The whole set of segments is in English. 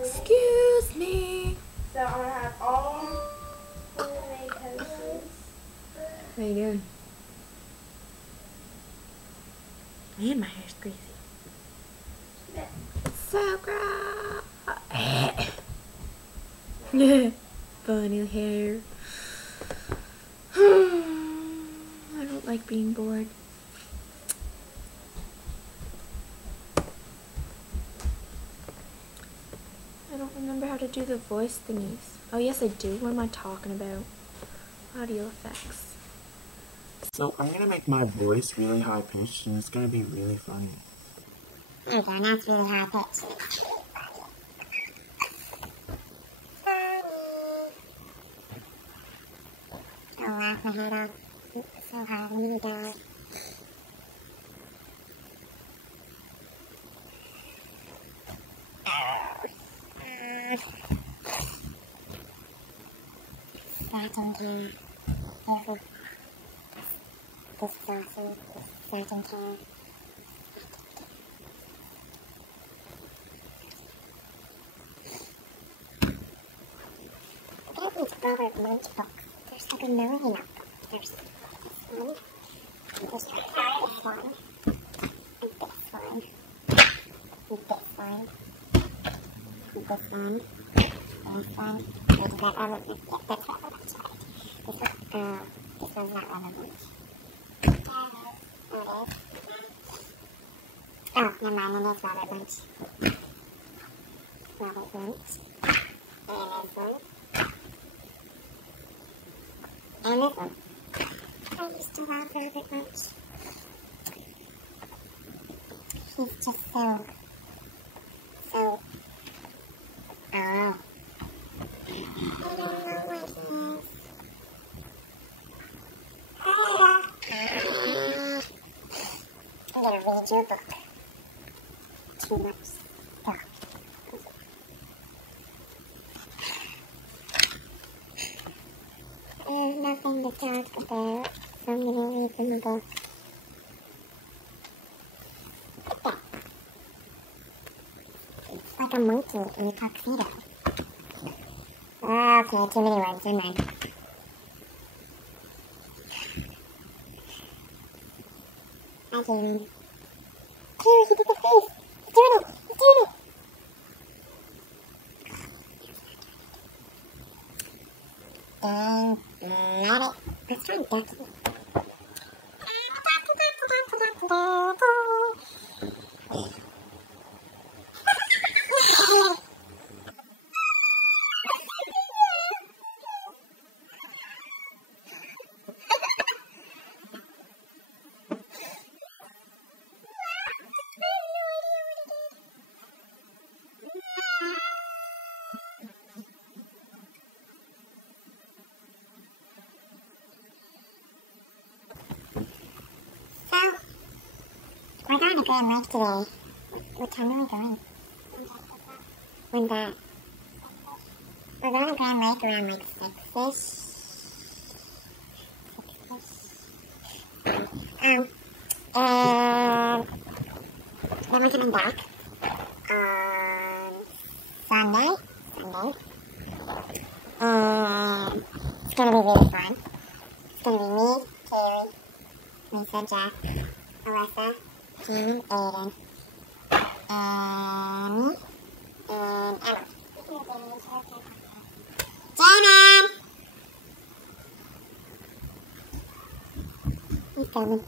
Excuse me. So I'm gonna have all lemonade coasters. How you doing? Man, my hair's greasy. So gross. Funny hair. I don't like being bored. I don't remember how to do the voice thingies. Oh yes I do. What am I talking about? Audio effects. So I'm gonna make my voice really high pitched and it's gonna be really funny. There we go, now it's really high pitched. I'll laugh my head off. It's so hard, I'm gonna die. Starting care. This is awesome. Starting care. Look at these Robert Munch books. There's like a million of them. There's this one. And this one. And this one. And this one. And this one. This one. Is that Robert Munch? Yeah, that's Robert Munch, right. This one, this one's not Robert Munch. There it is. Oh, never mind, it is Robert Munch. Robert Munch. And this one. And this one. I used to love Robert Munch. He's just so... Oh. I don't know what he is. I'm gonna read your book. Too much stuff. There's nothing to talk about, so I'm gonna read them a book. Look at that. It's like a monkey in a tuxedo. Oh, okay, too many words, never mind. I can't even. Carrie, he did the face! He's doing it! He's doing it! Dang, not it. Let's try Ducky. We're going to Grand Lake today. What time are we going? When that? We're going to Grand Lake around like 6-ish. 6-ish. And then we're coming back on Sunday. And it's going to be really fun. It's going to be me, Kaylee, Lisa, Jack, Alyssa, Jean, and Aiden, and me, and Emma. Jamin! He's coming.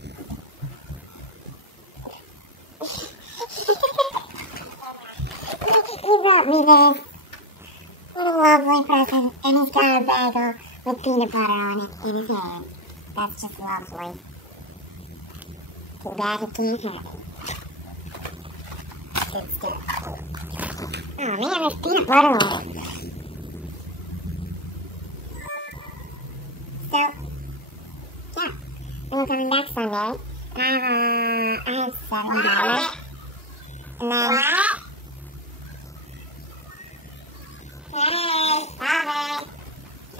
He brought me this. What a lovely present. And he's got a bagel with peanut butter on it in his hand. That's just lovely. Too bad it can't have it. Good stuff. Oh man, there's peanut butter on it. So, yeah. We're coming back Sunday. I have $7. And then...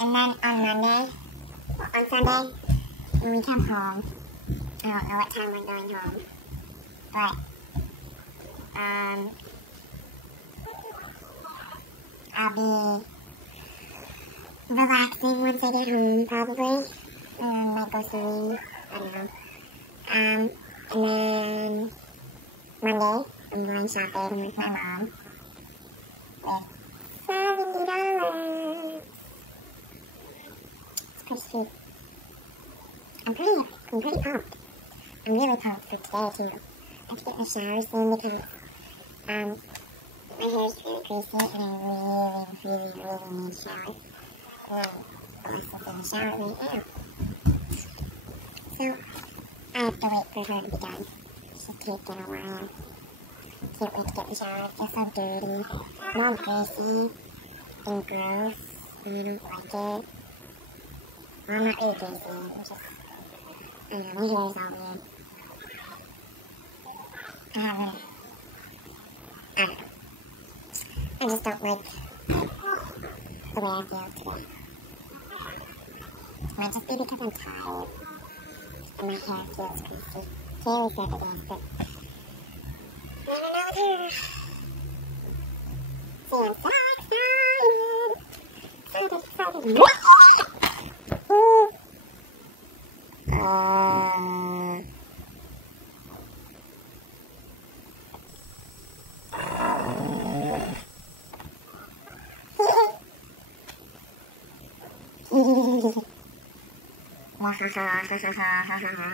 And then on Monday, on Sunday, when we come home, I don't know what time we're going home, but, I'll be relaxing once I get home, probably. Might go swimming, I don't know. And then Monday, I'm going shopping with my mom. With $70. It's pretty sweet. I'm pretty pumped. I'm really pumped for today, too. I have to get in the shower soon because, my hair's really greasy and I really need a shower. Unless I'm in the shower right now. So, I have to wait for her to be done. She's taking a while. Can't wait to get in the shower. I feel so dirty. I'm all greasy and gross. And I don't like it. Well, I'm not really greasy. I'm just, I don't know, my hair is all weird. I don't know. I just don't like the way I feel today. It might just be because I'm tired and my hair feels greasy. Very sad it is, but I don't know. See, I'm so excited.